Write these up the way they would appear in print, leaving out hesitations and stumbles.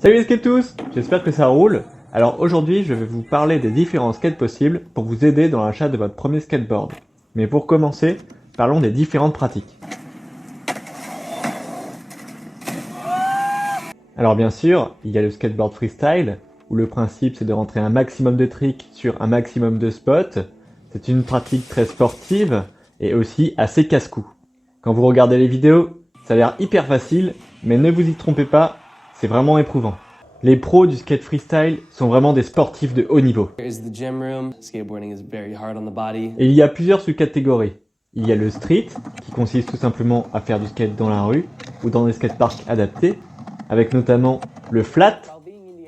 Salut les skates tous, j'espère que ça roule. Alors aujourd'hui je vais vous parler des différents skates possibles pour vous aider dans l'achat de votre premier skateboard. Mais pour commencer, parlons des différentes pratiques. Alors bien sûr, il y a le skateboard freestyle, où le principe c'est de rentrer un maximum de tricks sur un maximum de spots. C'est une pratique très sportive et aussi assez casse-cou. Quand vous regardez les vidéos, ça a l'air hyper facile, mais ne vous y trompez pas, c'est vraiment éprouvant. Les pros du skate freestyle sont vraiment des sportifs de haut niveau. Et il y a plusieurs sous-catégories. Il y a le street, qui consiste tout simplement à faire du skate dans la rue ou dans des skateparks adaptés, avec notamment le flat.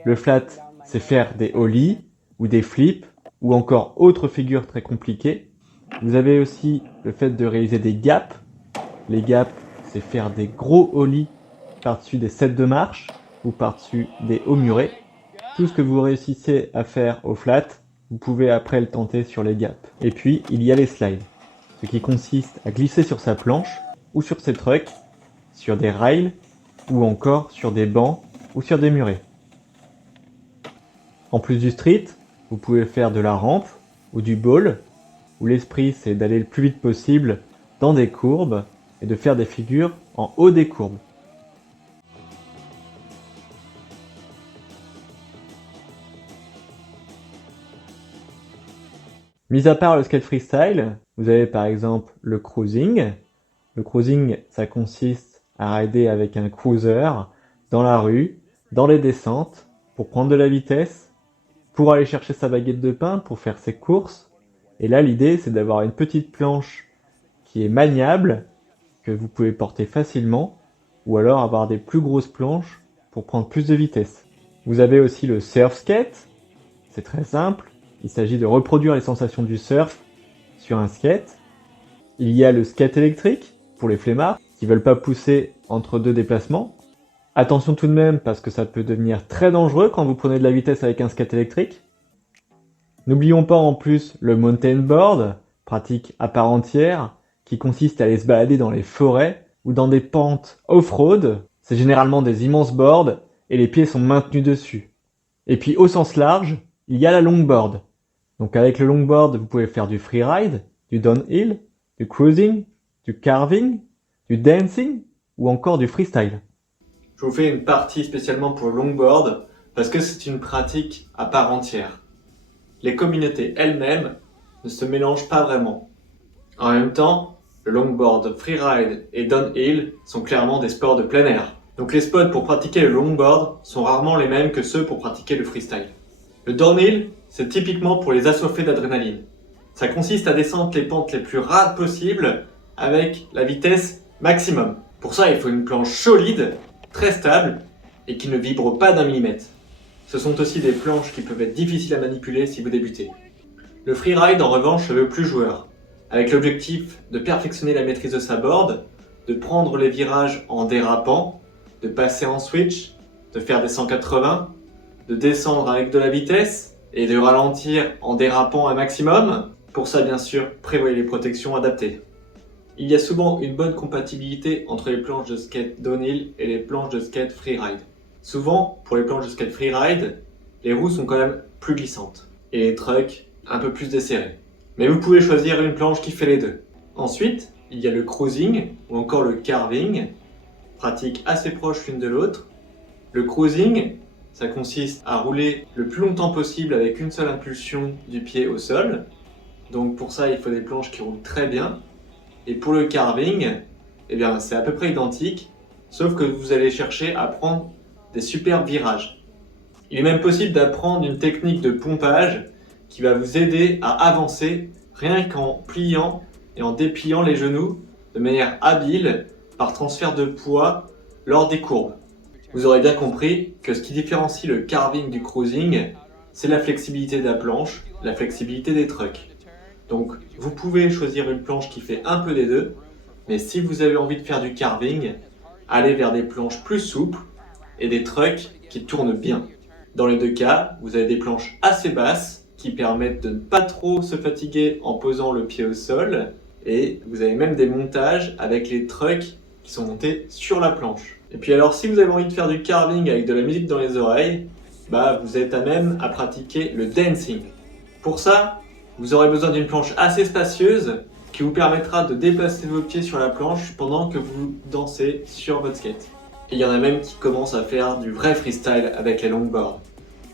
Le flat, c'est faire des ollies ou des flips ou encore autres figures très compliquées. Vous avez aussi le fait de réaliser des gaps. Les gaps, c'est faire des gros ollies par-dessus des sets de marche ou par-dessus des hauts murets. Tout ce que vous réussissez à faire au flat, vous pouvez après le tenter sur les gaps. Et puis, il y a les slides, ce qui consiste à glisser sur sa planche ou sur ses trucks, sur des rails ou encore sur des bancs ou sur des murets. En plus du street, vous pouvez faire de la rampe ou du ball, où l'esprit c'est d'aller le plus vite possible dans des courbes et de faire des figures en haut des courbes. Mis à part le skate freestyle, vous avez par exemple le cruising. Le cruising, ça consiste à rider avec un cruiser dans la rue, dans les descentes, pour prendre de la vitesse, pour aller chercher sa baguette de pain, pour faire ses courses. Et là, l'idée, c'est d'avoir une petite planche qui est maniable, que vous pouvez porter facilement, ou alors avoir des plus grosses planches pour prendre plus de vitesse. Vous avez aussi le surf skate, c'est très simple. Il s'agit de reproduire les sensations du surf sur un skate. Il y a le skate électrique, pour les flemmards, qui veulent pas pousser entre deux déplacements. Attention tout de même, parce que ça peut devenir très dangereux quand vous prenez de la vitesse avec un skate électrique. N'oublions pas en plus le mountain board, pratique à part entière, qui consiste à aller se balader dans les forêts ou dans des pentes off-road. C'est généralement des immenses boards et les pieds sont maintenus dessus. Et puis au sens large, il y a la longboard. Donc avec le longboard, vous pouvez faire du freeride, du downhill, du cruising, du carving, du dancing ou encore du freestyle. Je vous fais une partie spécialement pour le longboard parce que c'est une pratique à part entière. Les communautés elles-mêmes ne se mélangent pas vraiment. En même temps, le longboard, freeride et downhill sont clairement des sports de plein air. Donc les spots pour pratiquer le longboard sont rarement les mêmes que ceux pour pratiquer le freestyle. Le downhill, c'est typiquement pour les assoiffés d'adrénaline. Ça consiste à descendre les pentes les plus rades possibles avec la vitesse maximum. Pour ça, il faut une planche solide, très stable et qui ne vibre pas d'un millimètre. Ce sont aussi des planches qui peuvent être difficiles à manipuler si vous débutez. Le freeride, en revanche, se veut plus joueur, avec l'objectif de perfectionner la maîtrise de sa board, de prendre les virages en dérapant, de passer en switch, de faire des 180, de descendre avec de la vitesse et de ralentir en dérapant un maximum. Pour ça, bien sûr, prévoyez les protections adaptées. Il y a souvent une bonne compatibilité entre les planches de skate downhill et les planches de skate freeride. Souvent, pour les planches de skate freeride, les roues sont quand même plus glissantes et les trucks un peu plus desserrés. Mais vous pouvez choisir une planche qui fait les deux. Ensuite, il y a le cruising ou encore le carving, pratique assez proches l'une de l'autre. Le cruising, ça consiste à rouler le plus longtemps possible avec une seule impulsion du pied au sol. Donc pour ça, il faut des planches qui roulent très bien. Et pour le carving, eh bien, c'est à peu près identique, sauf que vous allez chercher à prendre des superbes virages. Il est même possible d'apprendre une technique de pompage qui va vous aider à avancer rien qu'en pliant et en dépliant les genoux de manière habile par transfert de poids lors des courbes. Vous aurez bien compris que ce qui différencie le carving du cruising, c'est la flexibilité de la planche, la flexibilité des trucks. Donc vous pouvez choisir une planche qui fait un peu des deux, mais si vous avez envie de faire du carving, allez vers des planches plus souples et des trucks qui tournent bien. Dans les deux cas, vous avez des planches assez basses qui permettent de ne pas trop se fatiguer en posant le pied au sol, et vous avez même des montages avec les trucks qui sont montés sur la planche. Et puis alors, si vous avez envie de faire du carving avec de la musique dans les oreilles, vous êtes à même à pratiquer le dancing. Pour ça, vous aurez besoin d'une planche assez spacieuse qui vous permettra de déplacer vos pieds sur la planche pendant que vous dansez sur votre skate. Et il y en a même qui commencent à faire du vrai freestyle avec les longboards.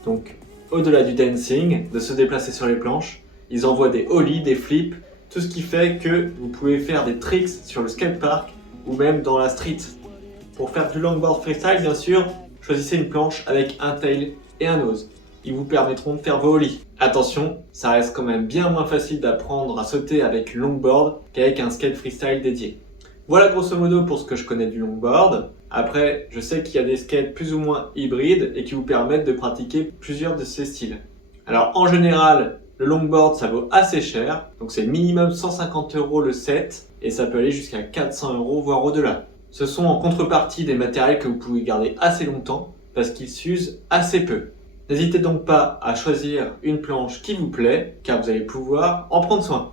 Donc, au-delà du dancing, de se déplacer sur les planches, ils envoient des ollies, des flips, tout ce qui fait que vous pouvez faire des tricks sur le skatepark ou même dans la street. Pour faire du longboard freestyle, bien sûr, choisissez une planche avec un tail et un nose. Ils vous permettront de faire vos ollies. Attention, ça reste quand même bien moins facile d'apprendre à sauter avec une longboard qu'avec un skate freestyle dédié. Voilà grosso modo pour ce que je connais du longboard. Après, je sais qu'il y a des skates plus ou moins hybrides et qui vous permettent de pratiquer plusieurs de ces styles. Alors en général, le longboard ça vaut assez cher, donc c'est minimum 150 € le set et ça peut aller jusqu'à 400 € voire au-delà. Ce sont en contrepartie des matériels que vous pouvez garder assez longtemps parce qu'ils s'usent assez peu. N'hésitez donc pas à choisir une planche qui vous plaît car vous allez pouvoir en prendre soin.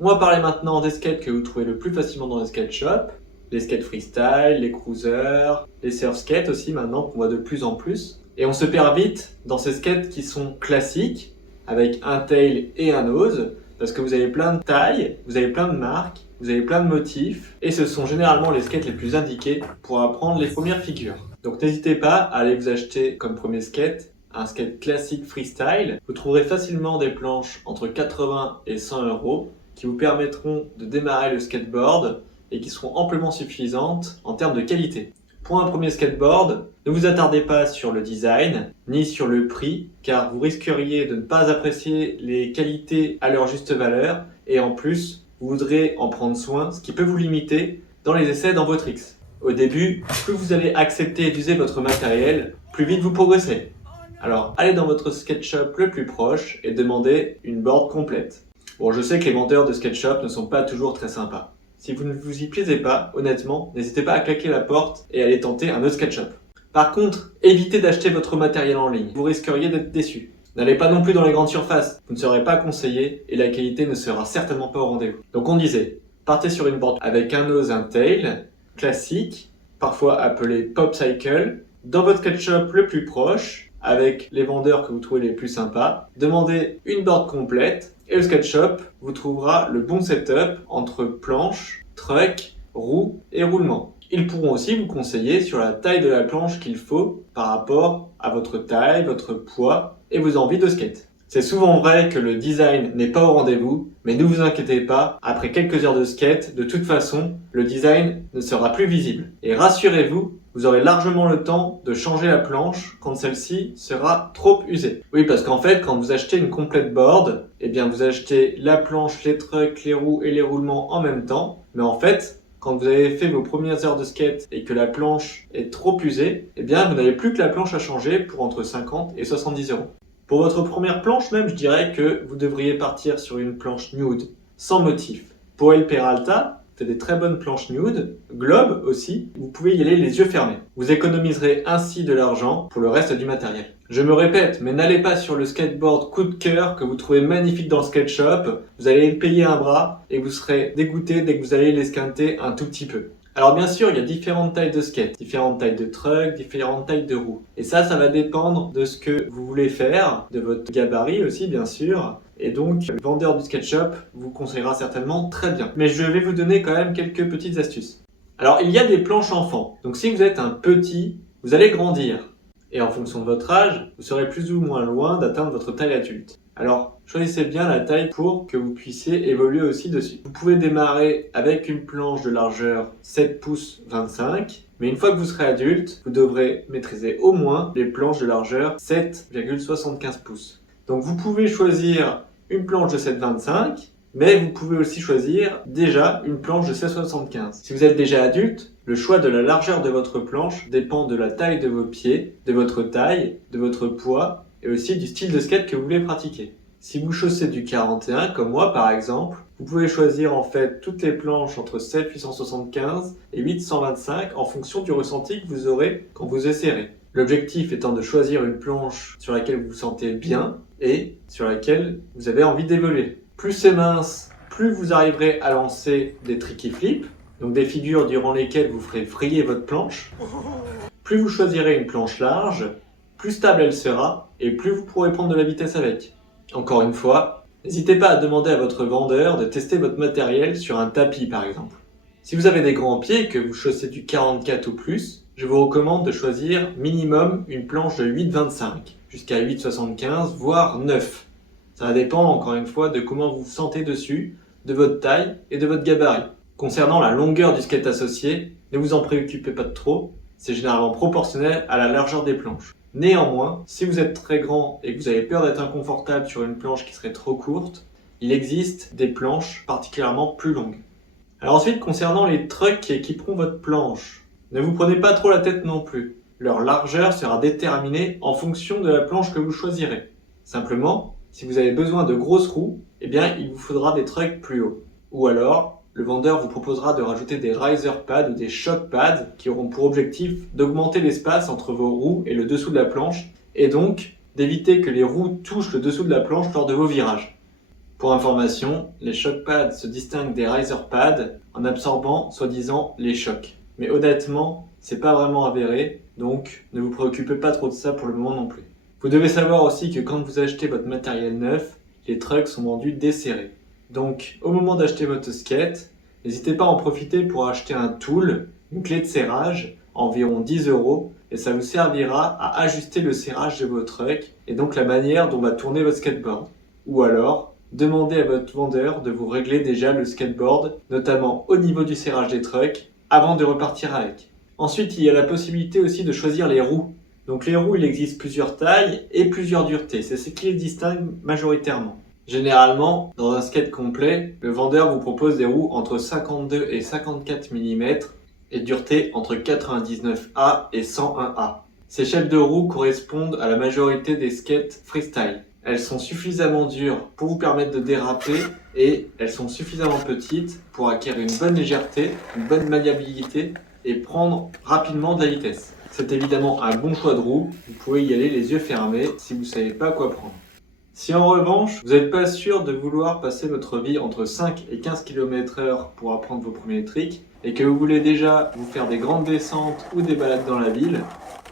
On va parler maintenant des skates que vous trouvez le plus facilement dans les skate shops. Les skates freestyle, les cruisers, les surf skates aussi maintenant qu'on voit de plus en plus. Et on se perd vite dans ces skates qui sont classiques avec un tail et un nose parce que vous avez plein de tailles, vous avez plein de marques, vous avez plein de motifs et ce sont généralement les skates les plus indiqués pour apprendre les premières figures. Donc n'hésitez pas à aller vous acheter comme premier skate un skate classique freestyle. Vous trouverez facilement des planches entre 80 et 100 € qui vous permettront de démarrer le skateboard et qui seront amplement suffisantes en termes de qualité. Pour un premier skateboard, ne vous attardez pas sur le design ni sur le prix car vous risqueriez de ne pas apprécier les qualités à leur juste valeur et en plus, vous voudrez en prendre soin, ce qui peut vous limiter dans les essais dans vos tricks. Au début, plus vous allez accepter d'user votre matériel, plus vite vous progressez. Alors, allez dans votre skate shop le plus proche et demandez une board complète. Bon, je sais que les vendeurs de skate shop ne sont pas toujours très sympas. Si vous ne vous y plaisez pas, honnêtement, n'hésitez pas à claquer la porte et aller tenter un autre skate shop. Par contre, évitez d'acheter votre matériel en ligne, vous risqueriez d'être déçu. N'allez pas non plus dans les grandes surfaces, vous ne serez pas conseillé et la qualité ne sera certainement pas au rendez-vous. Donc on disait, partez sur une board avec un nose, un tail, classique, parfois appelé pop cycle, dans votre skate shop le plus proche, avec les vendeurs que vous trouvez les plus sympas, demandez une board complète et le skate shop vous trouvera le bon setup entre planche, truck, roues et roulement. Ils pourront aussi vous conseiller sur la taille de la planche qu'il faut par rapport à votre taille, votre poids et vos envies de skate. C'est souvent vrai que le design n'est pas au rendez-vous, mais ne vous inquiétez pas, après quelques heures de skate, de toute façon, le design ne sera plus visible. Et rassurez-vous, vous aurez largement le temps de changer la planche quand celle-ci sera trop usée. Oui, parce qu'en fait, quand vous achetez une complète board, vous achetez la planche, les trucks, les roues et les roulements en même temps, mais en fait, quand vous avez fait vos premières heures de skate et que la planche est trop usée, vous n'avez plus que la planche à changer pour entre 50 et 70 €. Pour votre première planche même, je dirais que vous devriez partir sur une planche nude, sans motif. Pour El Peralta, c'est des très bonnes planches nude, Globe aussi, vous pouvez y aller les yeux fermés. Vous économiserez ainsi de l'argent pour le reste du matériel. Je me répète, mais n'allez pas sur le skateboard coup de cœur que vous trouvez magnifique dans le skate shop, vous allez payer un bras et vous serez dégoûté dès que vous allez l'esquinter un tout petit peu. Alors bien sûr, il y a différentes tailles de skate, différentes tailles de truck, différentes tailles de roues. Et ça va dépendre de ce que vous voulez faire, de votre gabarit aussi bien sûr. Et donc, le vendeur du skate shop vous conseillera certainement très bien. Mais je vais vous donner quand même quelques petites astuces. Alors, il y a des planches enfants. Donc si vous êtes un petit, vous allez grandir. Et en fonction de votre âge, vous serez plus ou moins loin d'atteindre votre taille adulte. Alors, choisissez bien la taille pour que vous puissiez évoluer aussi dessus. Vous pouvez démarrer avec une planche de largeur 7 pouces 25, mais une fois que vous serez adulte, vous devrez maîtriser au moins les planches de largeur 7,75 pouces. Donc vous pouvez choisir une planche de 7,25, mais vous pouvez aussi choisir déjà une planche de 7,75. Si vous êtes déjà adulte, le choix de la largeur de votre planche dépend de la taille de vos pieds, de votre taille, de votre poids et aussi du style de skate que vous voulez pratiquer. Si vous chaussez du 41 comme moi par exemple, vous pouvez choisir en fait toutes les planches entre 7,875 et 8,125 en fonction du ressenti que vous aurez quand vous essayerez. L'objectif étant de choisir une planche sur laquelle vous vous sentez bien et sur laquelle vous avez envie d'évoluer. Plus c'est mince, plus vous arriverez à lancer des tricky flips, donc des figures durant lesquelles vous ferez vriller votre planche. Plus vous choisirez une planche large, plus stable elle sera et plus vous pourrez prendre de la vitesse avec. Encore une fois, n'hésitez pas à demander à votre vendeur de tester votre matériel sur un tapis par exemple. Si vous avez des grands pieds et que vous chaussez du 44 ou plus, je vous recommande de choisir minimum une planche de 8,25 jusqu'à 8,75 voire 9. Ça dépend encore une fois de comment vous vous sentez dessus, de votre taille et de votre gabarit. Concernant la longueur du skate associé, ne vous en préoccupez pas de trop, c'est généralement proportionnel à la largeur des planches. Néanmoins, si vous êtes très grand et que vous avez peur d'être inconfortable sur une planche qui serait trop courte, il existe des planches particulièrement plus longues. Alors ensuite, concernant les trucks qui équiperont votre planche, ne vous prenez pas trop la tête non plus. Leur largeur sera déterminée en fonction de la planche que vous choisirez. Simplement, si vous avez besoin de grosses roues, eh bien il vous faudra des trucks plus hauts. Ou alors, le vendeur vous proposera de rajouter des riser pads ou des shock pads qui auront pour objectif d'augmenter l'espace entre vos roues et le dessous de la planche et donc d'éviter que les roues touchent le dessous de la planche lors de vos virages. Pour information, les shock pads se distinguent des riser pads en absorbant soi-disant les chocs. Mais honnêtement, c'est pas vraiment avéré, donc ne vous préoccupez pas trop de ça pour le moment non plus. Vous devez savoir aussi que quand vous achetez votre matériel neuf, les trucks sont vendus desserrés. Donc au moment d'acheter votre skate, n'hésitez pas à en profiter pour acheter un tool, une clé de serrage, environ 10 €, et ça vous servira à ajuster le serrage de vos trucks et donc la manière dont va tourner votre skateboard. Ou alors, demandez à votre vendeur de vous régler déjà le skateboard, notamment au niveau du serrage des trucks, avant de repartir avec. Ensuite, il y a la possibilité aussi de choisir les roues. Donc les roues, il existe plusieurs tailles et plusieurs duretés, c'est ce qui les distingue majoritairement. Généralement, dans un skate complet, le vendeur vous propose des roues entre 52 et 54 mm et dureté entre 99A et 101A. Ces chefs de roue correspondent à la majorité des skates freestyle. Elles sont suffisamment dures pour vous permettre de déraper et elles sont suffisamment petites pour acquérir une bonne légèreté, une bonne maniabilité et prendre rapidement de la vitesse. C'est évidemment un bon choix de roue, vous pouvez y aller les yeux fermés si vous ne savez pas quoi prendre. Si en revanche, vous n'êtes pas sûr de vouloir passer votre vie entre 5 et 15 km/h pour apprendre vos premiers tricks et que vous voulez déjà vous faire des grandes descentes ou des balades dans la ville,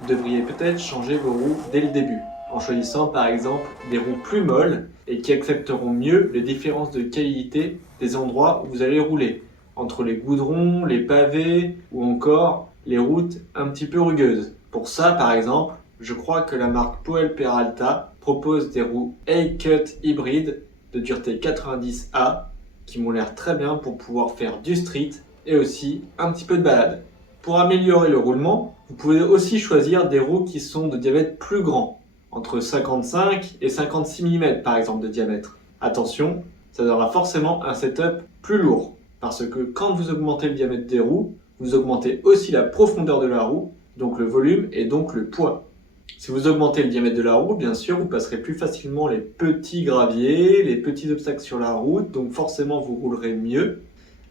vous devriez peut-être changer vos roues dès le début, en choisissant par exemple des roues plus molles et qui accepteront mieux les différences de qualité des endroits où vous allez rouler, entre les goudrons, les pavés ou encore les routes un petit peu rugueuses. Pour ça par exemple, je crois que la marque Powell Peralta propose des roues A-Cut hybrides de dureté 90A qui m'ont l'air très bien pour pouvoir faire du street et aussi un petit peu de balade. Pour améliorer le roulement, vous pouvez aussi choisir des roues qui sont de diamètre plus grand, entre 55 et 56 mm par exemple de diamètre. Attention, ça donnera forcément un setup plus lourd, parce que quand vous augmentez le diamètre des roues, vous augmentez aussi la profondeur de la roue, donc le volume et donc le poids. Si vous augmentez le diamètre de la roue, bien sûr, vous passerez plus facilement les petits graviers, les petits obstacles sur la route, donc forcément vous roulerez mieux.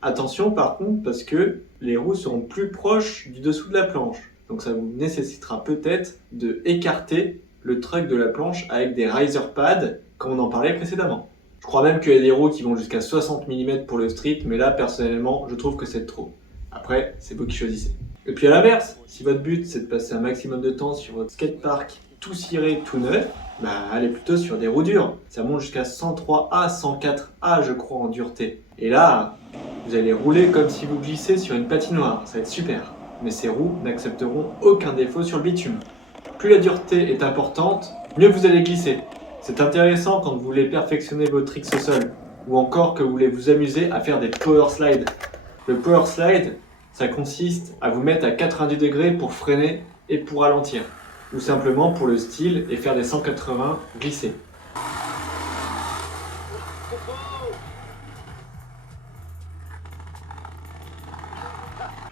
Attention par contre, parce que les roues seront plus proches du dessous de la planche. Donc ça vous nécessitera peut-être de écarter le truck de la planche avec des riser pads, comme on en parlait précédemment. Je crois même qu'il y a des roues qui vont jusqu'à 60 mm pour le street, mais là personnellement, je trouve que c'est trop. Après, c'est vous qui choisissez. Et puis à l'inverse, si votre but c'est de passer un maximum de temps sur votre skatepark tout ciré, tout neuf, allez plutôt sur des roues dures. Ça monte jusqu'à 103A, 104A je crois en dureté. Et là, vous allez rouler comme si vous glissiez sur une patinoire, ça va être super. Mais ces roues n'accepteront aucun défaut sur le bitume. Plus la dureté est importante, mieux vous allez glisser. C'est intéressant quand vous voulez perfectionner vos tricks au sol, ou encore que vous voulez vous amuser à faire des power slides. Le power slide, ça consiste à vous mettre à 90 degrés pour freiner et pour ralentir, ou simplement pour le style et faire des 180 glissés.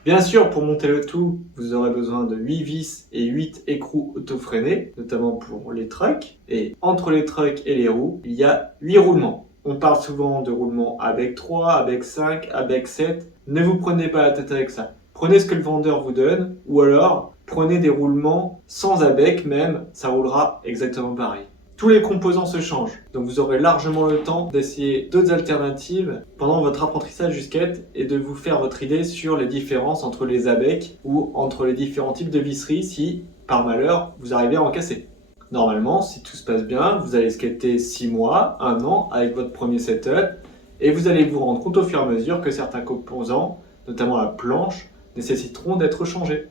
Bien sûr, pour monter le tout, vous aurez besoin de 8 vis et 8 écrous auto-freinés, notamment pour les trucks. Et entre les trucks et les roues, il y a 8 roulements. On parle souvent de roulements avec 3, avec 5, avec 7. Ne vous prenez pas la tête avec ça. Prenez ce que le vendeur vous donne, ou alors prenez des roulements sans avec même, ça roulera exactement pareil. tous les composants se changent. Donc vous aurez largement le temps d'essayer d'autres alternatives pendant votre apprentissage du skate et de vous faire votre idée sur les différences entre les ABEC ou entre les différents types de visseries si, par malheur, vous arrivez à en casser. Normalement, si tout se passe bien, vous allez skater 6 mois, 1 an avec votre premier setup et vous allez vous rendre compte au fur et à mesure que certains composants, notamment la planche, nécessiteront d'être changés.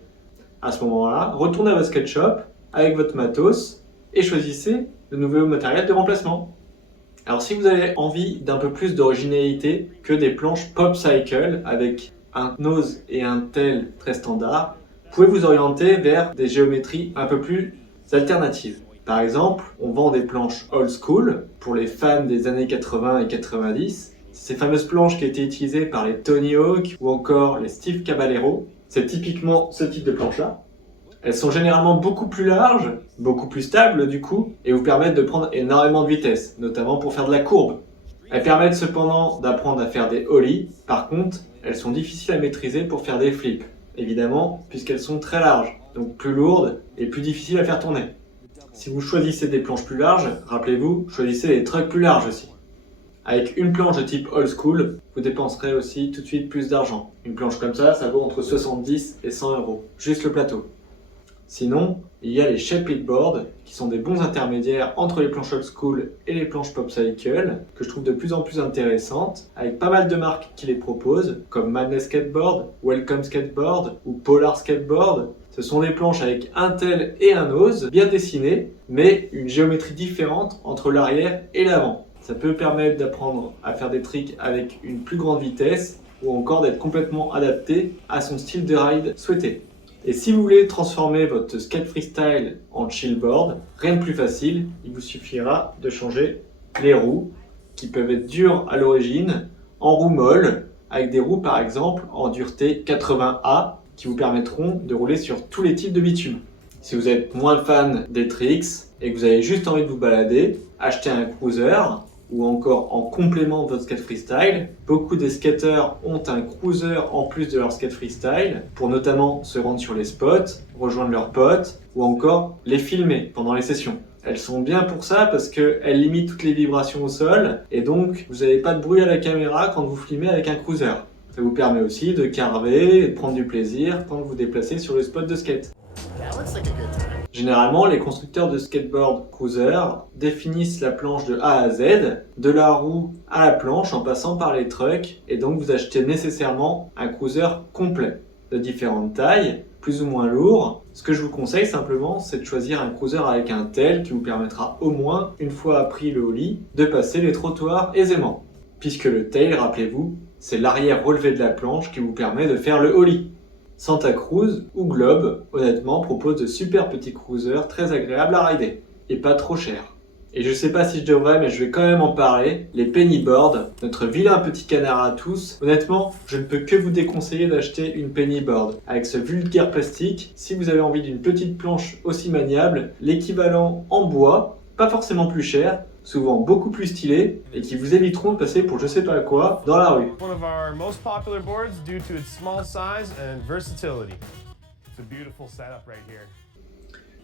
À ce moment-là, retournez à votre skate shop avec votre matos et choisissez le nouveau matériel de remplacement. Alors si vous avez envie d'un peu plus d'originalité que des planches Pop Cycle avec un nose et un tail très standard, vous pouvez vous orienter vers des géométries un peu plus alternatives. Par exemple, on vend des planches old school pour les fans des années 80 et 90. Ces fameuses planches qui étaient utilisées par les Tony Hawk ou encore les Steve Caballero. C'est typiquement ce type de planche-là. Elles sont généralement beaucoup plus larges, beaucoup plus stables du coup, et vous permettent de prendre énormément de vitesse, notamment pour faire de la courbe. Elles permettent cependant d'apprendre à faire des ollies, par contre, elles sont difficiles à maîtriser pour faire des flips, évidemment, puisqu'elles sont très larges, donc plus lourdes et plus difficiles à faire tourner. Si vous choisissez des planches plus larges, rappelez-vous, choisissez des trucks plus larges aussi. Avec une planche de type old school, vous dépenserez aussi tout de suite plus d'argent. Une planche comme ça vaut entre 70 et 100 euros, juste le plateau. Sinon, il y a les shape boards qui sont des bons intermédiaires entre les planches old school et les planches pop cycle que je trouve de plus en plus intéressantes avec pas mal de marques qui les proposent comme Madness Skateboard, Welcome Skateboard ou Polar Skateboard. Ce sont des planches avec un tail et un nose bien dessinés mais une géométrie différente entre l'arrière et l'avant. Ça peut permettre d'apprendre à faire des tricks avec une plus grande vitesse ou encore d'être complètement adapté à son style de ride souhaité. Et si vous voulez transformer votre skate freestyle en chillboard, rien de plus facile, il vous suffira de changer les roues qui peuvent être dures à l'origine en roues molles avec des roues par exemple en dureté 80A qui vous permettront de rouler sur tous les types de bitume. Si vous êtes moins fan des tricks et que vous avez juste envie de vous balader, achetez un cruiser ou encore en complément de votre skate freestyle. Beaucoup des skateurs ont un cruiser en plus de leur skate freestyle pour notamment se rendre sur les spots, rejoindre leurs potes ou encore les filmer pendant les sessions. Elles sont bien pour ça parce qu'elles limitent toutes les vibrations au sol et donc vous n'avez pas de bruit à la caméra quand vous filmez avec un cruiser. Ça vous permet aussi de carver et de prendre du plaisir quand vous vous déplacez sur le spot de skate. Généralement, les constructeurs de skateboard cruiser définissent la planche de A à Z, de la roue à la planche en passant par les trucks et donc vous achetez nécessairement un cruiser complet de différentes tailles, plus ou moins lourd. Ce que je vous conseille simplement, c'est de choisir un cruiser avec un tail qui vous permettra au moins, une fois appris le ollie, de passer les trottoirs aisément. Puisque le tail, rappelez-vous, c'est l'arrière relevé de la planche qui vous permet de faire le ollie. Santa Cruz ou Globe, honnêtement, propose de super petits cruisers très agréables à rider et pas trop chers. Et je sais pas si je devrais, mais je vais quand même en parler, les pennyboards, notre vilain petit canard à tous. Honnêtement, je ne peux que vous déconseiller d'acheter une pennyboard. Avec ce vulgaire plastique, si vous avez envie d'une petite planche aussi maniable, l'équivalent en bois, pas forcément plus cher, souvent beaucoup plus stylé et qui vous éviteront de passer pour je sais pas quoi dans la rue. One of our most popular boards due to its small size and versatility. It's a beautiful setup right here.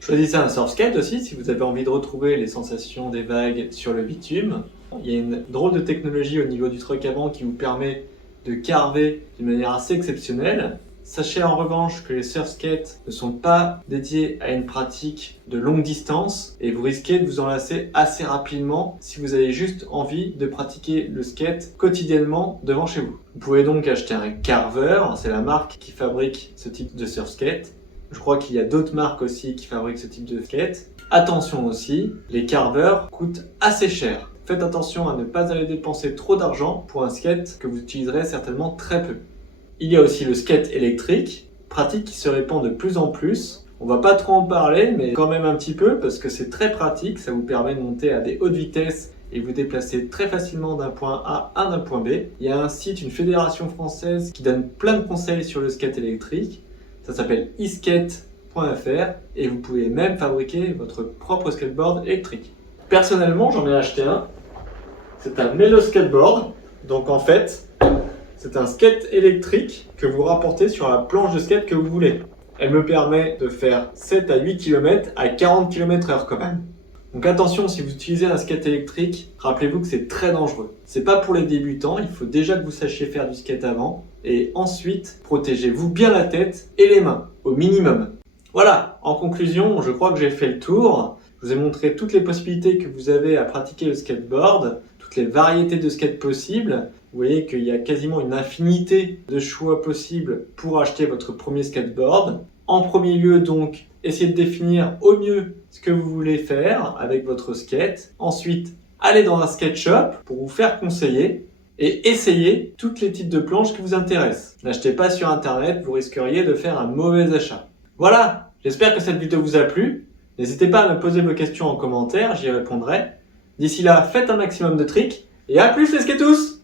Choisissez un surf skate aussi si vous avez envie de retrouver les sensations des vagues sur le bitume. Il y a une drôle de technologie au niveau du truck avant qui vous permet de carver d'une manière assez exceptionnelle. Sachez en revanche que les surf skates ne sont pas dédiés à une pratique de longue distance et vous risquez de vous enlacer assez rapidement si vous avez juste envie de pratiquer le skate quotidiennement devant chez vous. Vous pouvez donc acheter un Carver, c'est la marque qui fabrique ce type de surf skate. Je crois qu'il y a d'autres marques aussi qui fabriquent ce type de skate. Attention aussi, les Carvers coûtent assez cher. Faites attention à ne pas aller dépenser trop d'argent pour un skate que vous utiliserez certainement très peu. Il y a aussi le skate électrique, pratique qui se répand de plus en plus. On va pas trop en parler, mais quand même un petit peu parce que c'est très pratique. Ça vous permet de monter à des hautes vitesses et vous déplacer très facilement d'un point A à un point B. Il y a un site, une fédération française qui donne plein de conseils sur le skate électrique. Ça s'appelle eskate.fr et vous pouvez même fabriquer votre propre skateboard électrique. Personnellement, j'en ai acheté un. C'est un Melo Skateboard. Donc en fait, c'est un skate électrique que vous rapportez sur la planche de skate que vous voulez. Elle me permet de faire 7 à 8 km à 40 km/h quand même. Donc attention, si vous utilisez un skate électrique, rappelez-vous que c'est très dangereux. C'est pas pour les débutants, il faut déjà que vous sachiez faire du skate avant. Et ensuite, protégez-vous bien la tête et les mains, au minimum. Voilà, en conclusion, je crois que j'ai fait le tour. Je vous ai montré toutes les possibilités que vous avez à pratiquer le skateboard, toutes les variétés de skate possibles. Vous voyez qu'il y a quasiment une infinité de choix possibles pour acheter votre premier skateboard. En premier lieu donc, essayez de définir au mieux ce que vous voulez faire avec votre skate. Ensuite, allez dans un skate shop pour vous faire conseiller et essayez tous les types de planches qui vous intéressent. N'achetez pas sur internet, vous risqueriez de faire un mauvais achat. Voilà, j'espère que cette vidéo vous a plu. N'hésitez pas à me poser vos questions en commentaire, j'y répondrai. D'ici là, faites un maximum de tricks et à plus les skatous!